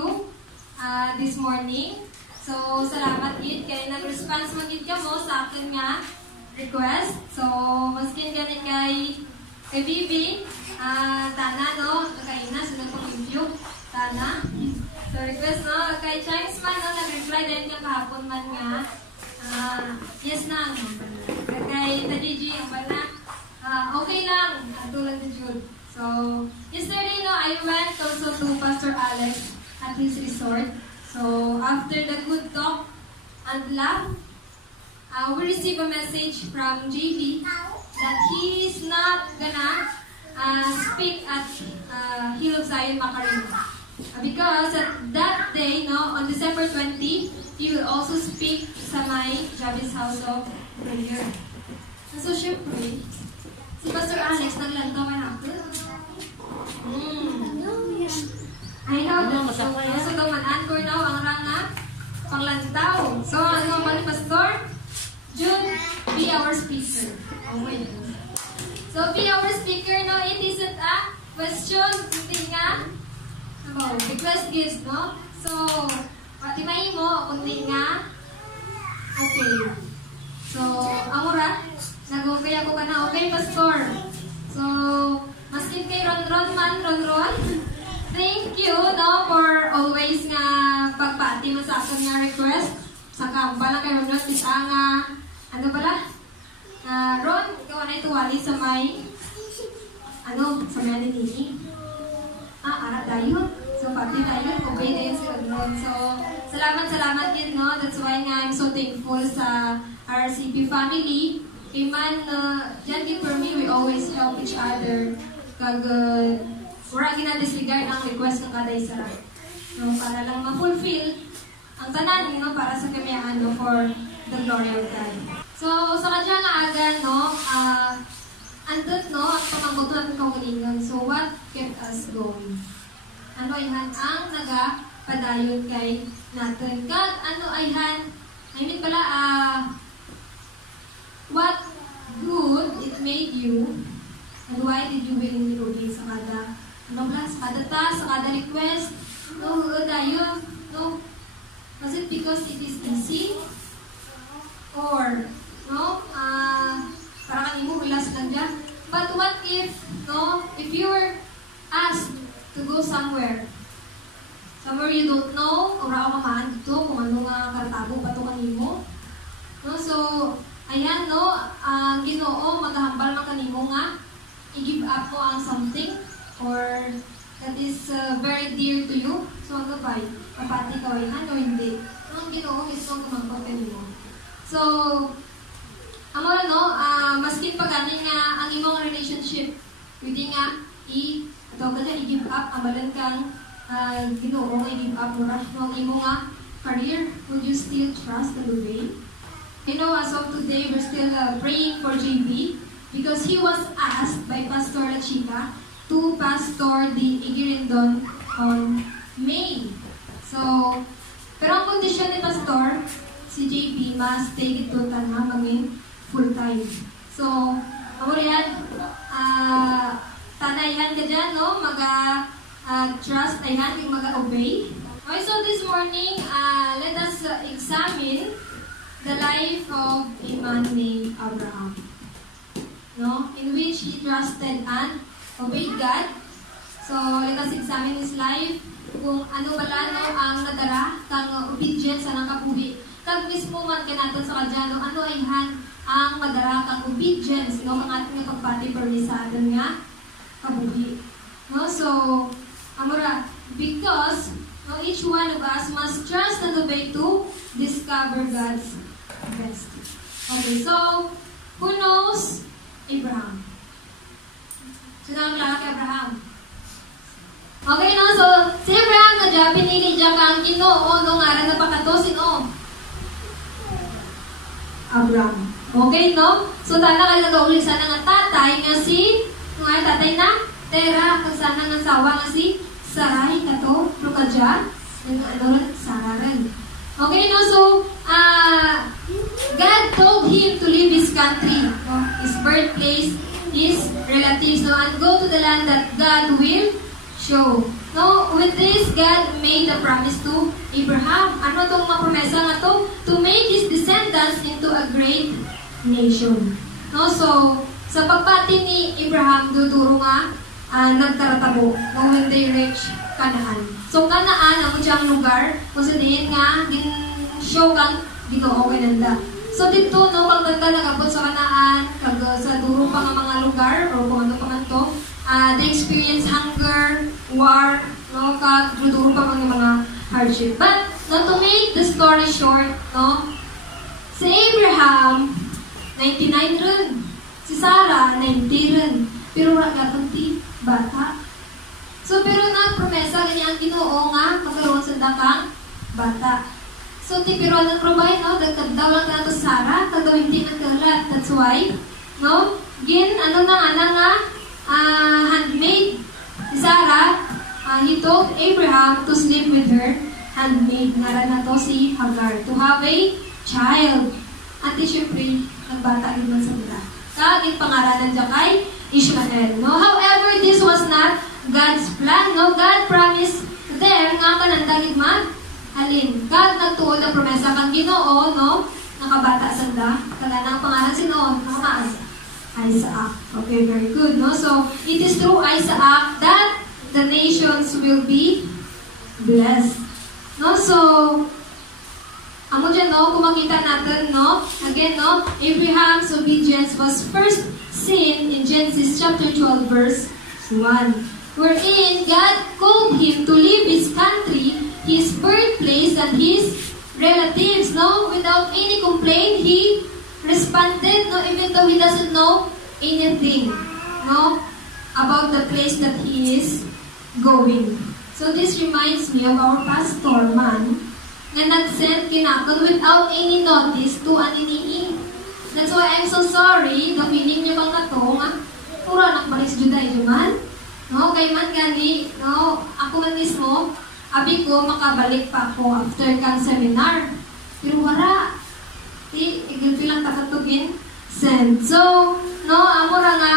you this morning. So, salamat gid kay nag-response magid ka mo sa akin nga request. So, maskin ganit kay Bibi, Tana, no? Kakaina, sunod pong review. Tana. So, request, no? Kay Chimes man, no? Nag-reply din ka kahapon man nga. Yes na. Kay Tadiji, ang bala. Okay lang. Tulad ni Jude. So, yesterday, no? I went also to Pastor Alex at his resort. So, after the good talk and laugh, we received a message from JB that he is not gonna speak at Hill of Zion Macarena. Because at that day, no, on December 20, he will also speak sa my Jabez House of Prayer. So, syempre, si Pastor Alex naglantaw man ako. I know that. So, gamanan ko now ang ranga panglantaw. So, ano ang Pastor? June, be our speaker. Oh, wait. So, be our speaker, no? It isn't a question, hindi nga. Ano, request gives, no? So, patimay mo, kundi nga, okay. So, amura, nag-okay ako ka na, okay, Pastor. So, maskin kay Ron man, Ron. Thank you, no, for always nga pagpati mo sa akin nga request. Saka, bala kay Ron, isa nga, ano pala? Ron, ikaw na ituwali sa may, sa may alinini. Arat tayo. So, pati tayo, obey na yun si Ron. So, salamat din, no? That's why nga I'm so thankful sa RCP family. Kay man, dyan for me, we always help each other. Kag, wala ginadisregard ang request ng kada isa. No, para lang ma-fulfill ang tanan, no, para sa kamiyaan, no, for the glory of God. So, sa kanya nga aga, no, andot, no, at pamanggutunan ng kaugalingan. So, what kept us going? Ano ayhan ang nagapadayon kay natin? Kag, ano ayhan, what good it made you, and why did you willingly obey sa kada, sa kada task, sa kada request, no, dayon, no, was it because it is easy? Or, no, para kanimo ulas lang dyan. But what if, no, if you were asked to go somewhere you don't know, or ako mamaan dito, kung ano nga karatago pa ito kanimo. No, so, ayan, no, Ginoo, maghahambal man kanimo nga, i-give up mo ang something, or that is very dear to you. So, ano ba? Kapati ka, o hindi? Ang Ginoo mismo kumangkot kanimo. So, amora, no, maskin pa ganin nga ang imong relationship, pwede nga i-give up, amalan kang Ginoo nga i-give up mo rin ang imong nga career. Would you still trust and obey? You know, as of today, we're still praying for JB because he was asked by Pastor La Chica to pastor the Igirindon on May. So, pero ang kondisyon ni Pastor, si JB must take it to tanang maging full-time. So, ako yan, tanayhan ka dyan, no? Trust, ayhan, yung mag-obey. Okay, so this morning, let us examine the life of a man named Abraham, no? In which he trusted and obeyed God. So, let us examine his life, kung ano bala, no, ang nadara, kang obedience sa nakapuhi. Kag mismo man kanaton sa kadyano, ano ayhan ang madara kang obedience, no, ang ating pagpati permi sa atin nga kabuhi. No, so, amora, because no, each one of us must trust and obey to discover God's best. Okay, so, who knows Abraham? Sino ang lalaki Abraham? Okay, no, so, si Abraham na dyan, pinili dyan ka ang Ginoo, no, ngaran na pakatosin, oh. Abraham. Okay, no? So, tala kayo nag-aulit sana nga tatay nga si, nga tatay na, Tera, kag sana nga sawa nga si Sarai, kato, Rukadja, Sarah rin. Okay, no? So, God told him to leave his country, his birthplace, his relatives, no? And go to the land that God will show. No, with this, God made a promise to Abraham. Ano itong mga promesa nga to? To make his descendants into a great nation. No, so, sa pagpati ni Abraham, duduro nga, nagtaratabo no, when they reach Canaan. So, Canaan, ang siyang lugar, kung sabihin nga, show kang Ginoo kinanda. So, dito, no, pagtanda nagabot sa Canaan, sa duro pa nga mga lugar, o kung ano pa man to, they experience hunger, war, no, duro pa mga hardship. But, no, to make the story short, no, si Abraham, 99 rin. Si Sarah, 90 rin. Pero wala gatanti, bata. So, pero nagpromesa, ganyan ang Ginoo nga, magkaroon sa dakang bata. So, pero nag-provide, no, daw lang na to Sarah, kagaw hindi nagkalat. That's why, no, handmaid. Si Sarah, he told Abraham to sleep with her handmaid. Ngaran na to si Hagar. To have a child. At syempre, nagbata rin man sa mula. Kaging pangaralan dyan kay Ishmael. No? However, this was not God's plan. No? God promised them nga kanandagig alin. God nagtuod ang promesa kang Ginoo, no? Nakabata sanda. Kaya nang pangalan si Noon, nakamaas. Isaac. Okay, very good. No? So, it is through Isaac that the nations will be blessed. No? So, amo dyan, no? Kung makita natin, no? Again, no? Abraham's obedience was first seen in Genesis chapter 12, verse 1. Wherein God called him to leave his country, his birthplace, and his relatives, no? Without any complaint, he responded, no, even though he doesn't know anything, no, about the place that he is going. So this reminds me of our pastor man na nag-send kinakon without any notice to aniniin. That's why I'm so sorry, the feeling niyo bang nato nga pura nakbalis juday man, no, kay man gani, no, ako man mismo abi ko makabalik pa ako after kang seminar, pero wala. Igil lang takatugin send. So, no, amura nga,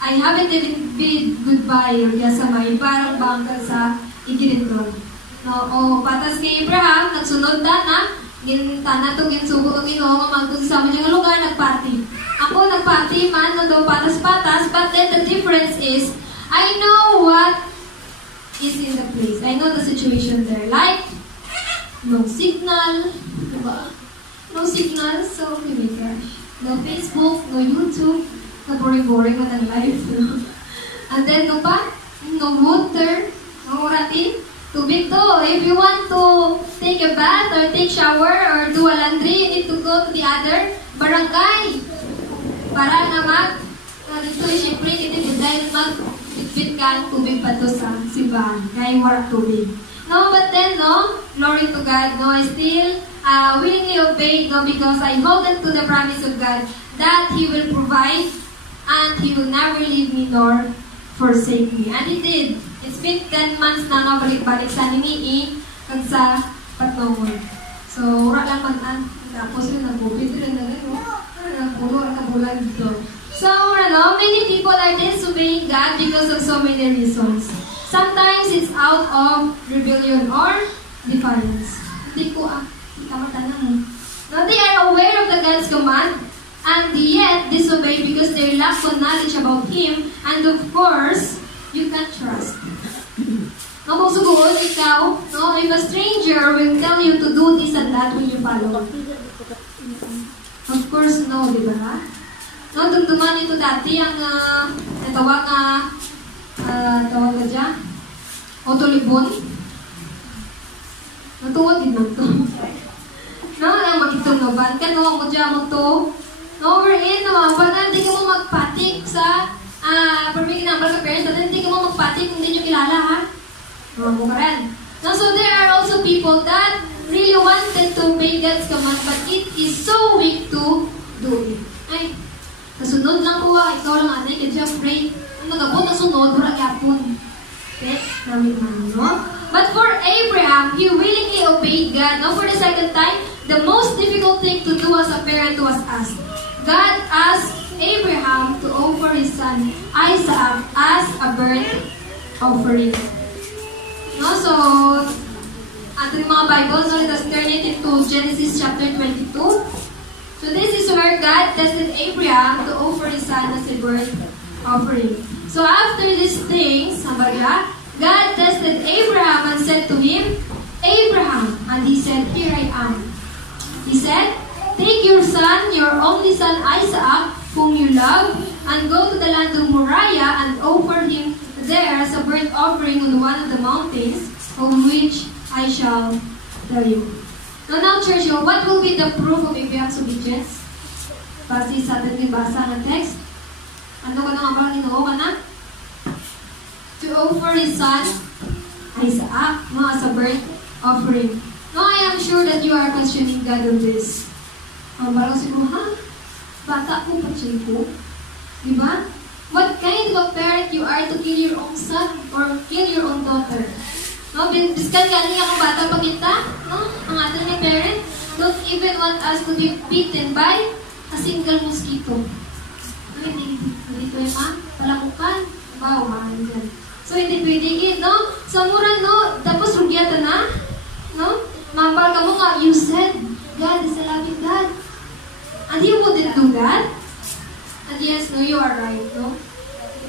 I haven't even bid goodbye or yasamay, parang bangka sa iginitron. No, o, patas kay Abraham, nagsunod na, gintana to, ginsugo to Ginoo, magtug sa amin yung lugar, nagparty. Ako, nagparty man, no, daw patas-patas, but then the difference is, I know what is in the place. I know the situation there. Like, no signal, diba? No signal, so we may crash. No Facebook, no YouTube, na boring-boring at ang life. No? And then, no pa? No water, no ratin, tubig to. If you want to take a bath or take shower or do a laundry, you need to go to the other barangay. Para nga dito siyempre, dahil mag-bitbit ka ang tubig pa to sa simbahan. Kaya wala tubig. No, but then, no, glory to God, no, I still willingly obeyed, no, because I hold on to the promise of God that He will provide and He will never leave me nor forsake me. And He did. It's been 10 months na nga balik-balik sa nini kag sa Patnongon. So, wala lang man tapos yun, nag-bubid rin na rin, no? Nagpulo, nagkabulan dito. So, many people are disobeying God because of so many reasons. Sometimes it's out of rebellion or defiance. Hindi ko tama-tanang. Now, they are aware of the God's command and yet disobey because they lack of knowledge about Him, and of course, you can't trust. No, kung suguon ikaw, no, if a stranger will tell you to do this and that, will you follow? Of course, no, di ba? No, dumduman ito dati ang tawag ka dyan, Otolibon. Natuwa din lang to. No, ang magitungnoban ka, no, ang dyan mo to. No, we're in, no, pag hindi ka mo magpatik sa, permit number ka parents, at hindi ka mo magpatik kung hindi nyo kilala, ha? No, ka rin. No, so there are also people that really wanted to obey God's command, but it is so weak to do it. Ay, kasunod lang po, ikaw lang anay, kaya pray. Nagabot na sunod, wala yapon. Okay? Namin man, no? But for Abraham, he willingly obeyed God. No? For the second time, the most difficult thing to do as a parent was asked. God asked Abraham to offer his son Isaac as a burnt offering. No, so ating mga Bibles, so let us turn it into Genesis chapter 22. So this is where God tested Abraham to offer his son as a burnt offering. So after these things, God tested Abraham and said to him, Abraham, and he said, here I am. He said, take your son, your only son Isaac, whom you love, and go to the land of Moriah and offer him there as a burnt offering on one of the mountains of which I shall tell you. Now, church, what will be the proof of Abraham's obedience? Base sa ating binabasa ng text. Ano ka na nga ba? Ginoo ka na? To offer his son Isaac as a burnt offering. Now, I am sure that you are questioning God on this. Parang siguro, bata ko, pachin ko. Diba? What kind of a parent you are to kill your own son or kill your own daughter? No, biskan ka niya kung bata pa kita, no? Ang ating ni parent don't even want us to be beaten by a single mosquito. Hindi pwede palakukan. Wow, mahal yan. So, hindi pwede no? Sa mura, no? Tapos rugyata na, no? Mambal ka mo nga, you said, God is a loving God. And He wouldn't do that. And yes, no, you are right, no?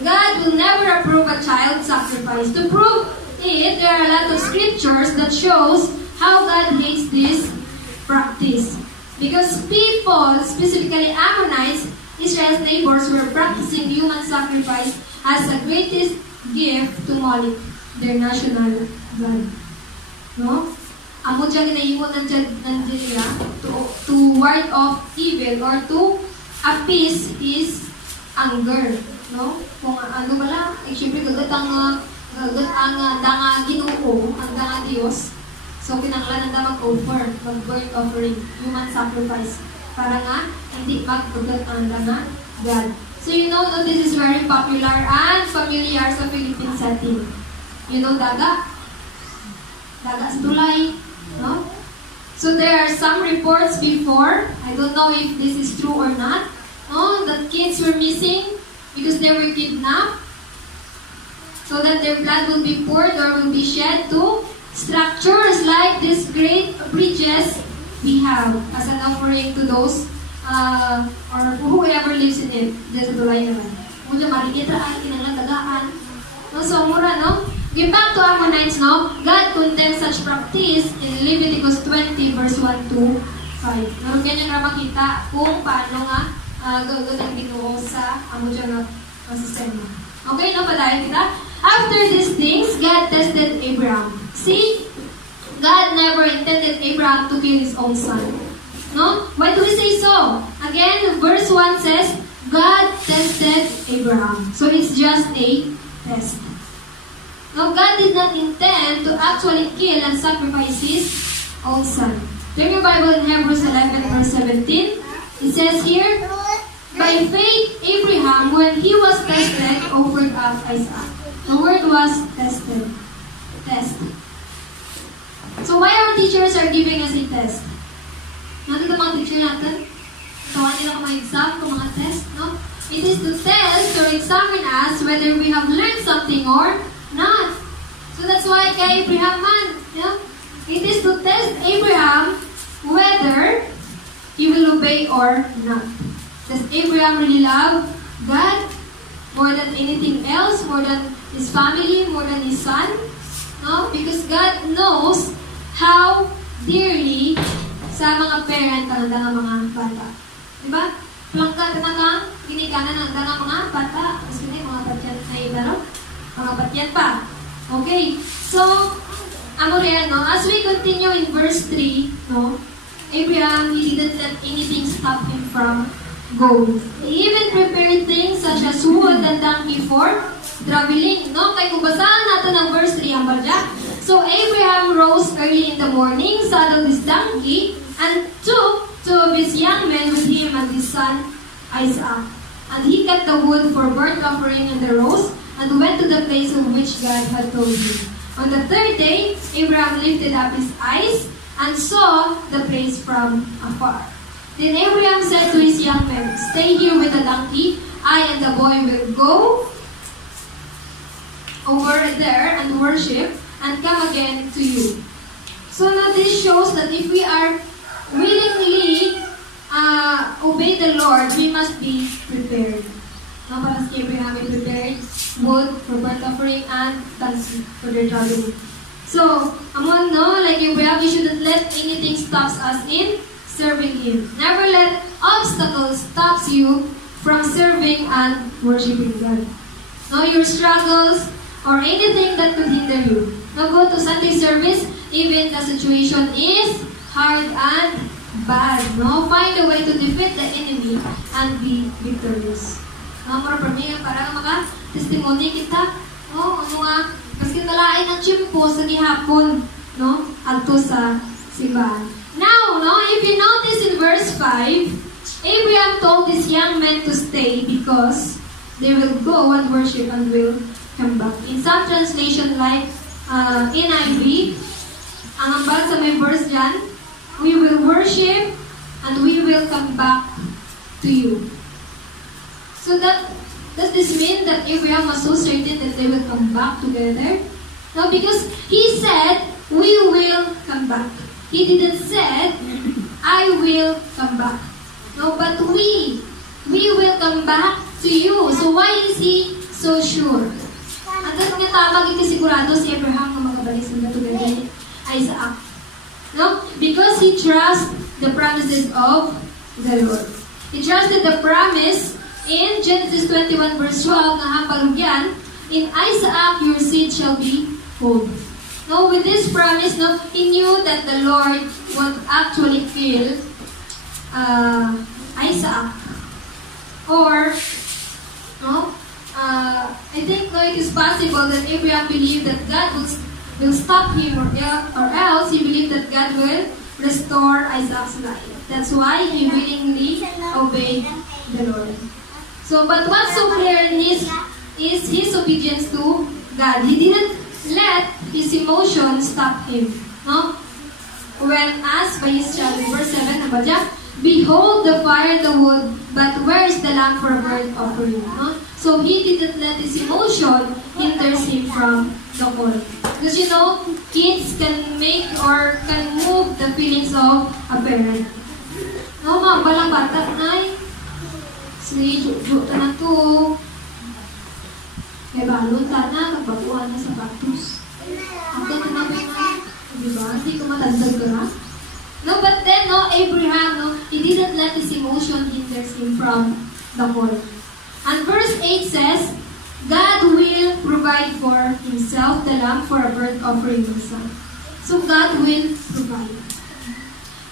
God will never approve a child sacrifice. To prove it, there are a lot of scriptures that shows how God hates this practice. Because people, specifically Ammonites, Israel's neighbors, were practicing human sacrifice as the greatest gift to Moloch, their national god. No? Amo dyan ginayimot ng nila to ward off evil or to appease his anger. No? Kung ano pala, siyempre gagat ang danga Ginoo, ang danga Diyos. So kinanglan ang mag-offer, mag-burnt offering, human sacrifice, para nga hindi magbagat ang danga God. So you know that this is very popular and familiar sa Philippine setting. You know daga sa tulay, no? So there are some reports before, I don't know if this is true or not, no, that kids were missing because they were kidnapped, so that their blood will be poured or will be shed to structures like these great bridges we have as an offering to those or whoever lives in it. Dito sa tulay naman. Muna malikita ang kinangatagaan. No, so mura, no? Give back to Ammonites, no? God condemns such practice in Leviticus 20 verse 1 to 5. Naroon ganyan na makita kung paano nga gagawin Ginoo sa amo dyan na sistema. Okay, no? Padayon kita. After these things, God tested Abraham. See? God never intended Abraham to kill his own son. No? Why do we say so? Again, verse 1 says, God tested Abraham. So it's just a test. Now, God did not intend to actually kill and sacrifice his own son. Turn your Bible in Hebrews 11 verse 17. It says here, by faith, Abraham, when he was tested, offered up Isaac. The word was tested. Test. So why our teachers are giving us a test? Nandito mga teacher natin? Tawa nila kung mga exam, kung mga test, no? It is to test or examine us whether we have learned something or not. So that's why kay Abraham man, you know? It is to test Abraham whether he will obey or not. Does Abraham really love God more than anything else, more than his family, more than his son? No? Because God knows how dearly sa mga parent ang mga bata. Diba? Plangka na kang ginikanan ng mga bata. Mas hindi, mga patyan na iba, no? Mga patyan pa. Okay. So, ano rin, no? As we continue in verse 3, no? Abraham, he didn't let anything stop him from going. He even prepared things such as wood and donkey for traveling. No? Kaya kung basahan natin ang verse 3 ang badya. So, Abraham rose early in the morning, saddled his donkey, and took two of his young men with him and his son Isaac. And he cut the wood for burnt offering and the roast, and went to the place of which God had told him. On the third day, Abraham lifted up his eyes and saw the place from afar. Then Abraham said to his young men, "Stay here with the donkey. I and the boy will go over there and worship and come again to you." So now this shows that if we are willingly obey the Lord, we must be prepared. No, para si Abraham ay prepared wood for burnt offering and tansi for their traveling. So, among no, like Abraham, we shouldn't let anything stops us in serving Him. Never let obstacles stop you from serving and worshiping God. No, your struggles or anything that could hinder you. Now go to Sunday service, even the situation is hard and bad. No, find a way to defeat the enemy and be victorious. No, mura para mga para maka-testimony kita. No, ano nga, kasi nalain ang chimpo sa gihapon, no, adto sa simbahan. Now, no, if you notice in verse 5, Abraham told his young men to stay because they will go and worship and will come back. In some translation like NIV, ang ambag sa may verse dyan, we will worship and we will come back to you. So does this mean that Abraham was so certain that they will come back together? No, because he said, we will come back. He didn't say, I will come back. No, but we will come back to you. So why is he so sure? At nga tama iti sigurado si Abraham na magkabalik sila together ni Isaac. No? Because he trusts the promises of the Lord. He trusted the promise in Genesis 21 verse 12 na hapalugyan, in Isaac your seed shall be called. No, with this promise, no, he knew that the Lord would actually kill Isaac. Or, no, I think no, it is possible that Abraham believed that God will stop him, or else he believed that God will restore Isaac's life. That's why he willingly obeyed the Lord. So, but what's so clear in is his obedience to God. He didn't let his emotions stop him. No? When asked by his child, verse 7, behold the fire, the wood, but where is the lamb for a burnt offering? No? So he didn't let his emotion hinder him from the call. Because you know, kids can make or can move the feelings of a parent. No, mga balang bata, nay, sige, jujo na to. Kaya balon ta na, nagbaguhan na sa sapatos. Ang ganda na ba, diba? Hindi ko matandag ka na. No, but then, no, Abraham, no, he didn't let his emotion hinder him from the call. And verse 8 says, God will provide for Himself the lamb for a burnt offering himself. So God will provide.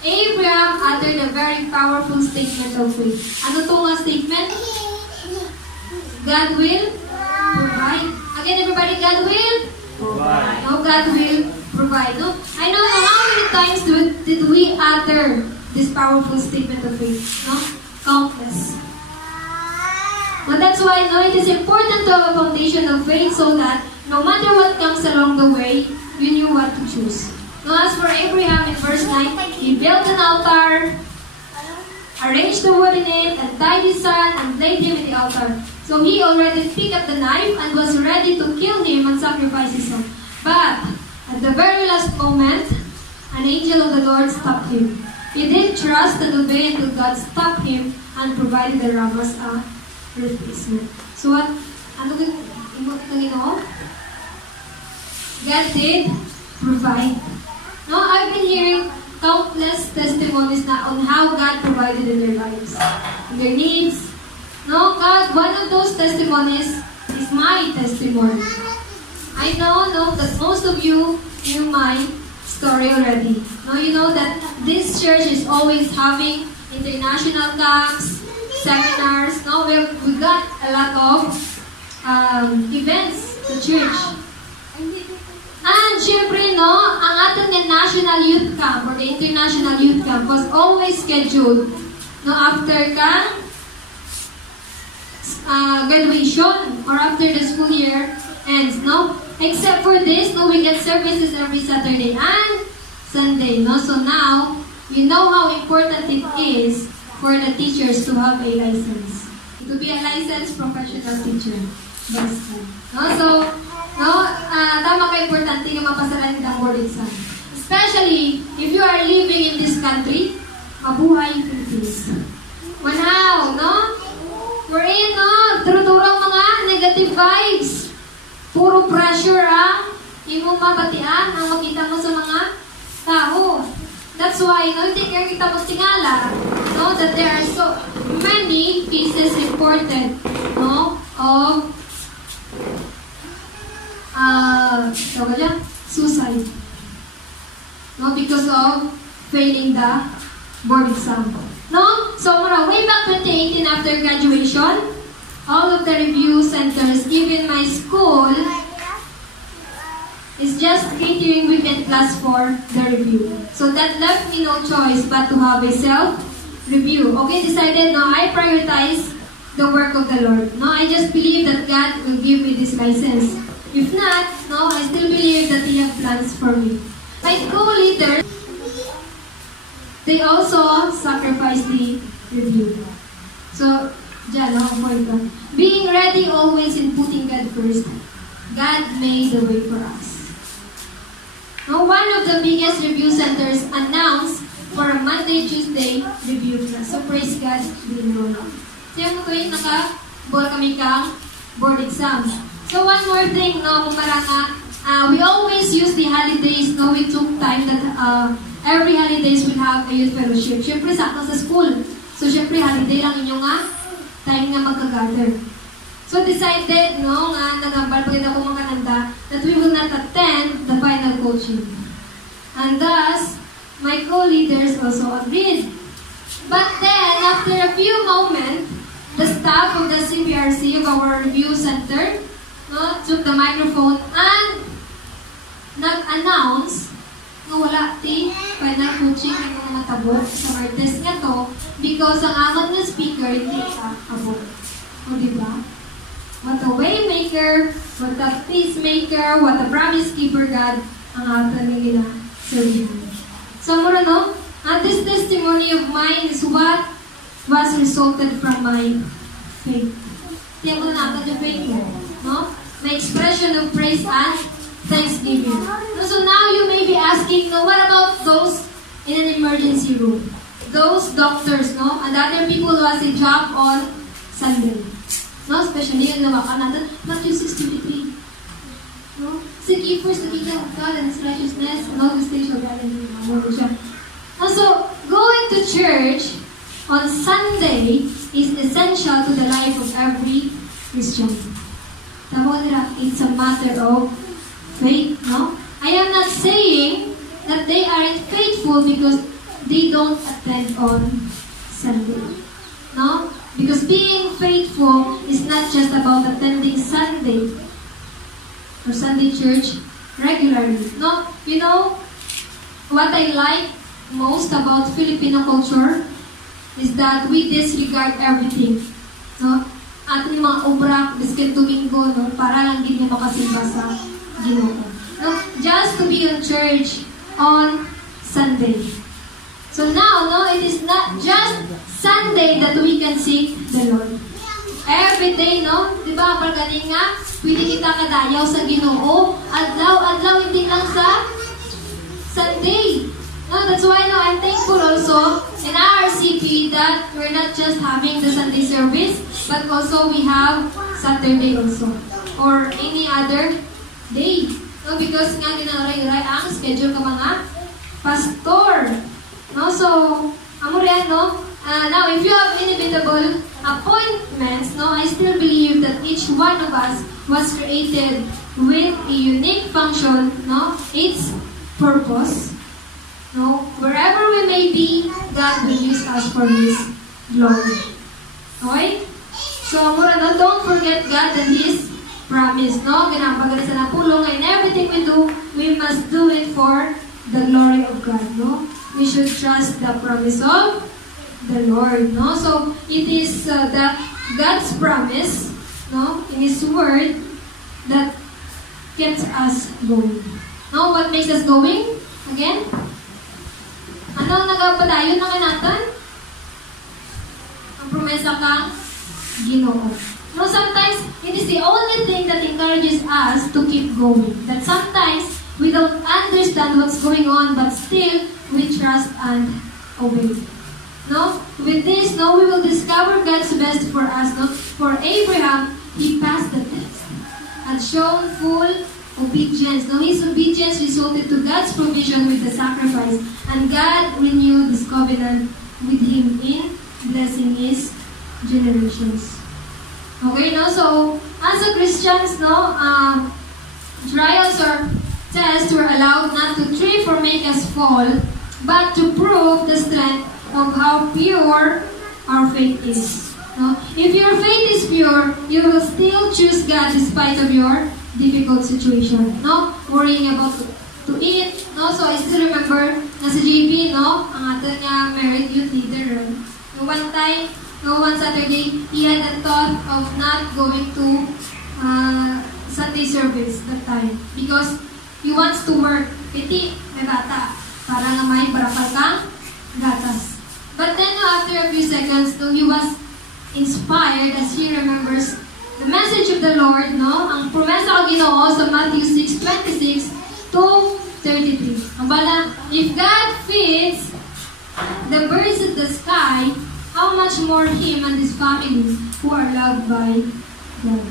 Abraham uttered a very powerful statement of faith. Ano to nga statement? God will provide. Again, everybody, God will provide. No, God will provide. No? I don't know how many times did we utter this powerful statement of faith. No? Countless. But that's why, no, it is important to have a foundation of faith so that no matter what comes along the way, you knew what to choose. No, as for Abraham in verse 9, he built an altar, arranged the wood in it, and tied his son and laid him in the altar. So he already picked up the knife and was ready to kill him and sacrifice his son. But at the very last moment, an angel of the Lord stopped him. He did trust and obey until God stopped him and provided the ram as a replacement. So what? Ano Ginoo? God did provide. No, I've been hearing countless testimonies na on how God provided in their lives, in their needs. No, God, one of those testimonies is my testimony. I know that most of you knew my story already. No, you know that this church is always having international camps, seminars. No, we got a lot of events sa church. And syempre, no, ang ating National Youth Camp or the International Youth Camp was always scheduled no, after graduation or after the school year ends, no? Except for this, no, we get services every Saturday and Sunday, no? So now, you know how important it is for the teachers to have a license. To be a licensed professional teacher. Basta. No? So, no, tama ka importante nga mapasaran ng board exam. Especially if you are living in this country, mabuhay Philippines. Manaw, no? We're in, no? Turong mga negative vibes. Puro pressure, imong mabatian ang makita mo sa mga tao. That's why, no, hindi kaya kita mo tingala, no, that there are so many cases reported, no, of suicide, no, because of failing the board exam. No? So, way back 2018 after graduation, all of the review centers, even my school, is just catering weekend class for the review. So that left me no choice but to have a self-review. Okay, decided, no, I prioritize the work of the Lord. No, I just believe that God will give me this license. If not, no, I still believe that He has plans for me. My co-leaders, they also sacrifice the review. So, dyan, avoid that. Being ready always in putting God first. God made the way for us. Now, one of the biggest review centers announced for a Monday, Tuesday review class. So, praise God, binuro. So, yung tuwing naka-ball kami kang board exams. So, one more thing, no, we always use the holidays, no, we took time that every holidays we have a youth fellowship. Siyempre, sakto sa school. So, siyempre, holiday lang inyong time nga magka-gather. So, decided, no, nagambal pagkita ko mga kananda, that we will not attend the final coaching. And thus, my co-leaders also agreed. But then, after a few moments, the staff of the CPRC, of our review center, no, took the microphone and nag-announce na wala final coaching ng mga matabot sa Martes nga to because ang angon ng speaker hindi abot. O diba? What a waymaker, what a peacemaker, what a promise keeper God ang aton nila sa Biblia. So, mura no? This testimony of mine is what was resulted from my faith. Tiyan mo na natin yung faith mo. No? My expression of praise and thanksgiving. So now you may be asking, no, what about those in an emergency room? Those doctors, no? And other people who has a job on Sunday. No? Especially yung nawakan natin, Matthew 6:23. No? Seek ye first the kingdom of God and His righteousness, and all these things shall be added unto you. So, going to church on Sunday is essential to the life of every Christian. It's a matter of faith, no? I am not saying that they aren't faithful because they don't attend on Sunday. No? Because being faithful is not just about attending Sunday or Sunday church regularly. No? You know, what I like most about Filipino culture is that we disregard everything. No? At yung mga obra, bisket Domingo, no? Para lang din niya makasimba sa Ginoo. No? Just to be in church on Sunday. So now, no, it is not just Sunday that we can seek the Lord. Every day, no? Diba, pagkating nga, pwede kita kadayaw sa Ginoo. Adlaw, hindi lang sa Sunday. No, that's why, no, I'm thankful also in our RCP that we're not just having the Sunday service, but also we have Saturday also. Or any other day. No, because nga ginauray-uray ang schedule ka mga pastor. No, so, amo rin, no? Now, if you have inevitable appointments, no, I still believe that each one of us was created with a unique function, no? Its purpose. No, wherever we may be, God will use us for His glory. Okay? So, mura no, don't forget God and His promise. No, ginampagal sa napulong. In everything we do, we must do it for the glory of God. No, we should trust the promise of the Lord. No, so it is that God's promise, no, in His word that keeps us going. No, what makes us going? Again. Ano nagapadayon na natin? promesa kang Ginoo. No, sometimes it is the only thing that encourages us to keep going. That sometimes we don't understand what's going on, but still we trust and obey. No, with this, no, we will discover God's best for us. No, for Abraham, he passed the test and shown full obedience. No, his obedience resulted to God's provision with the sacrifice, and God renewed His covenant with him in blessing his generations. Okay, no? So, as a Christians, no, trials or tests were allowed not to trip or make us fall, but to prove the strength of how pure our faith is. No? If your faith is pure, you will still choose God despite of your difficult situation. No? Worrying about to eat. No? So, I still remember na si JP, no? Ang ato niya married youth leader. No? One time, no, one Saturday, he had a thought of not going to Sunday service that time because he wants to work. Piti, may bata. Para nga may barakal kang gatas. But then, after a few seconds, no, he was inspired as he remembers the message of the Lord, no? Ang promesa ng Ginoo sa Matthew 6:26 to 33. Ang bala, if God feeds the birds of the sky, how much more him and his family who are loved by God.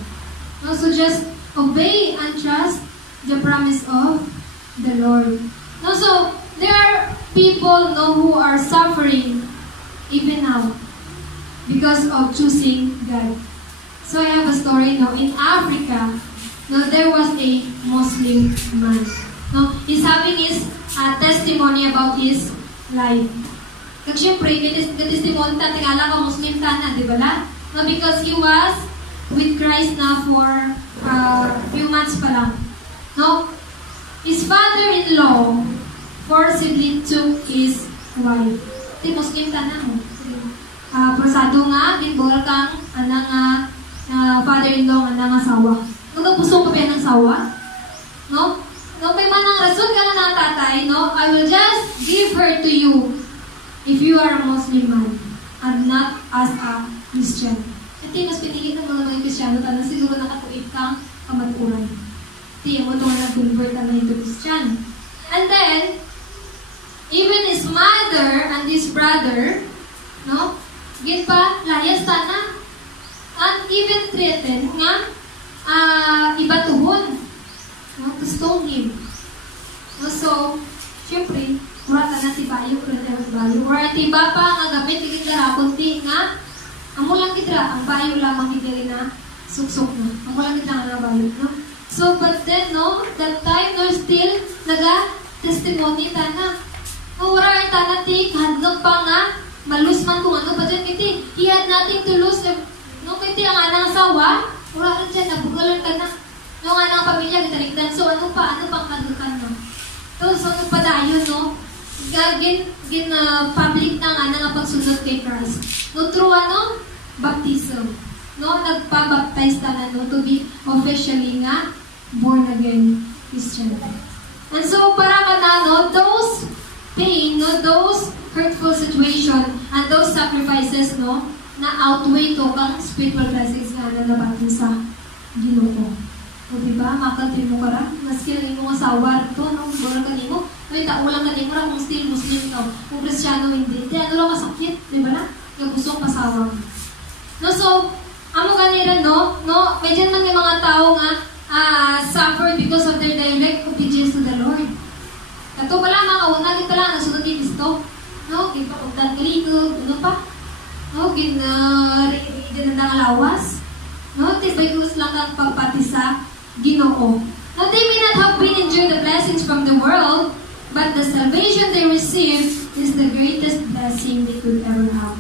Also, just obey and trust the promise of the Lord. Also, there are people, no, who are suffering even now because of choosing God. So I have a story, no, in Africa, no, there was a Muslim man. No, he's having his testimony about his life. Kag siyempre, testimony ta, tingala ka Muslim ta na, di ba la? No, because he was with Christ na for few months pa lang. No? His father-in-law forcibly took his wife. Di Muslim ta na mo. Prosado nga, ginbol kang anang father-in-law, anang asawa. Nagapusong pa ng sawa? No? No, may manang rason ka nga ng tatay, no? I will just give her to you if you are a Muslim man and not as a Christian. Ito mas pinili ng mga Kristiyano na siguro nakatuit kang kamaturan. Ito mo ito nga nag-convert na ito Christian. And then, even his mother and his brother, no? Git pa, layas sana. And even threatened nga, ibatuhon. No? To stone him. No? So, syempre, kurata na ti bayo, kurata na ti bayo. Or ti bapa nga gamit, tigit na kunti nga, amo lang kitra, ang bayo lamang kitra na suksok na. Amo lang kitra nga bayo, no? So, but then, no, that time, no, still, naga-testimony tana. No, wala yung tana ti, hadlog pa nga, malus man kung ano, but then, kiti, he had nothing to lose. No, kiti, ang anang asawa, wala rin dyan, nabugalan ka na. No, ang anang pamilya, kitaligdan. So, ano pang kadukan, no? So, ano pa dayo, no? Public na nga nga pagsunod kay Christ. No, through ano? Baptism. No, nagpa-baptize ta na, no, to be officially nga born again Christian. And so, para ka na, no, those pain, no, those hurtful situation, and those sacrifices, no, na outweigh to kang spiritual blessings nga na nabatin sa Ginoo. O diba, makantin mo ka ra, maski lang mo asawa ito, no, bola ka nimo, may taulang ka nimo ra kung still Muslim ka, kung Kristiyano hindi, di ano lang kasakit, diba na, nagusong pasawa. No, so, amo ganira, no, medyo man yung mga tao nga, suffered because of their direct obedience to the Lord. Kato pala, mga kaunagin ka lang, nasunod ni Cristo, no, ginpapagdan kaligog, ano pa, no, ginandang alawas, no, tibay lang kang pagpati sa Ginoo. Now, they may not have been enjoying the blessings from the world, but the salvation they received is the greatest blessing they could ever have.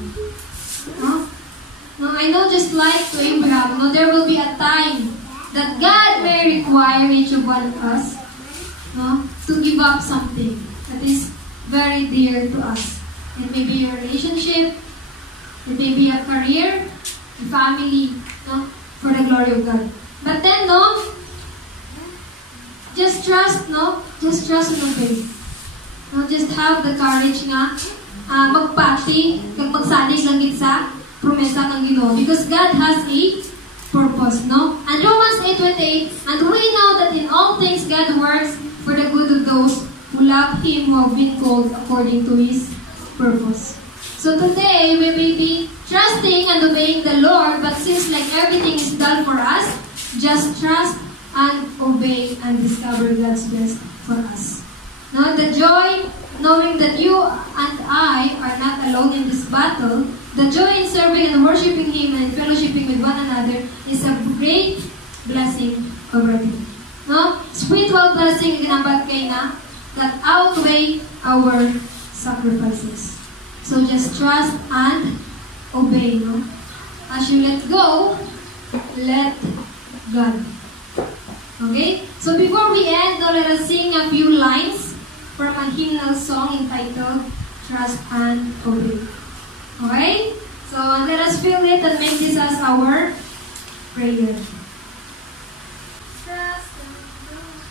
No? Now, I know just like to Abraham, no, there will be a time that God may require each of one of us, no, to give up something that is very dear to us. It may be your relationship, it may be a career, a family, no, for the glory of God. But then, no, just trust, no, just trust and obey. No, just have the courage nga magpati, kag magsalig lang sa promesa ng Ginoo. Because God has a purpose, no? And Romans 8:28, and we know that in all things God works for the good of those who love Him, who have been called according to His purpose. So today, we may be trusting and obeying the Lord, but seems like everything is done for us, just trust and obey and discover God's best for us. Now, the joy knowing that you and I are not alone in this battle, the joy in serving and worshiping Him and fellowshipping with one another is a great blessing already. No? Spiritual blessing, ginambat kay na, that outweigh our sacrifices. So just trust and obey. No? As you let go, let God. Okay? So before we end, let us sing a few lines from a hymnal song entitled Trust and Obey. Okay? So let us feel it and make this as our prayer. Trust and obey.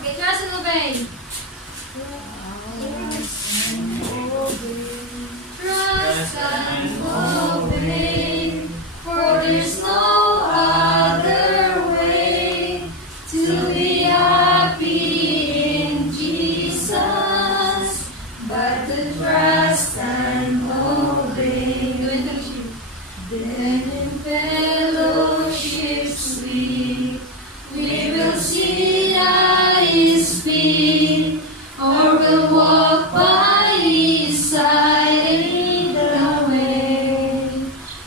Okay, trust and obey. Trust and obey, for there's no other way to be happy in Jesus, but to trust and obey. Then in fellowship sweet, we will sit at His feet, or will walk by His side and lead the way.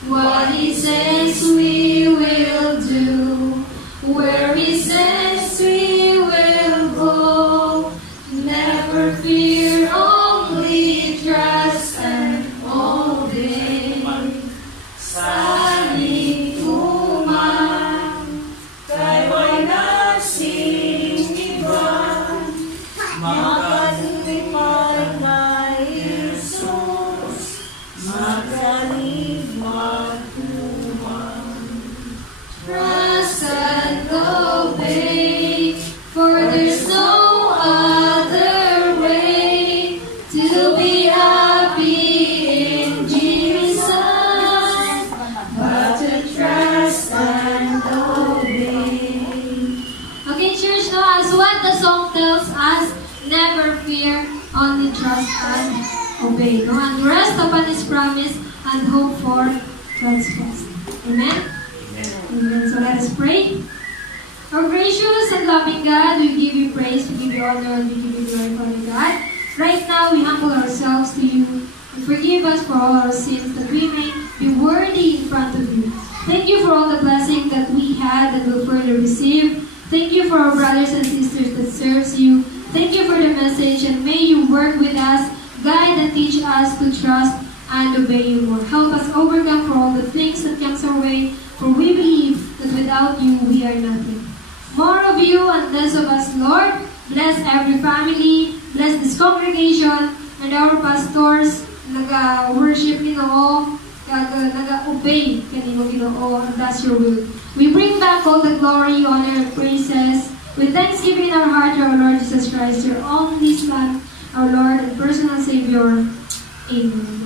What He says we will do, where He says we will go. Never fear, only trust and obey. Saling tuman, kay wala sing iba, makalimay na Jesus, magaling magtuman. Trust and obey, for there's no other way to be happy in Jesus, but to trust and obey. Okay, church, no, as what the song tells us, never fear, only trust and obey. No? And rest upon His promise and hope for God's best. Amen? Amen. So let us pray. Our gracious and loving God, we give You praise, we give You honor, and we give You glory, Father God. Right now, we humble ourselves to You and forgive us for all our sins, that we may be worthy in front of You. Thank You for all the blessings that we had and will further receive. Thank You for our brothers and sisters that serves You. Thank You for the message, and may You work with us, guide and teach us to trust and obey You more. Help us overcome for all the things that comes our way, for we believe that without You, we are nothing. More of You and less of us, Lord. Bless every family, bless this congregation, and our pastors, nag-worship Ginoo, nag-obey kanimo Ginoo, and that's Your will. We bring back all the glory, honor, and praises with thanksgiving in our heart to our Lord Jesus Christ, Your only Son, our Lord and personal Savior. Amen.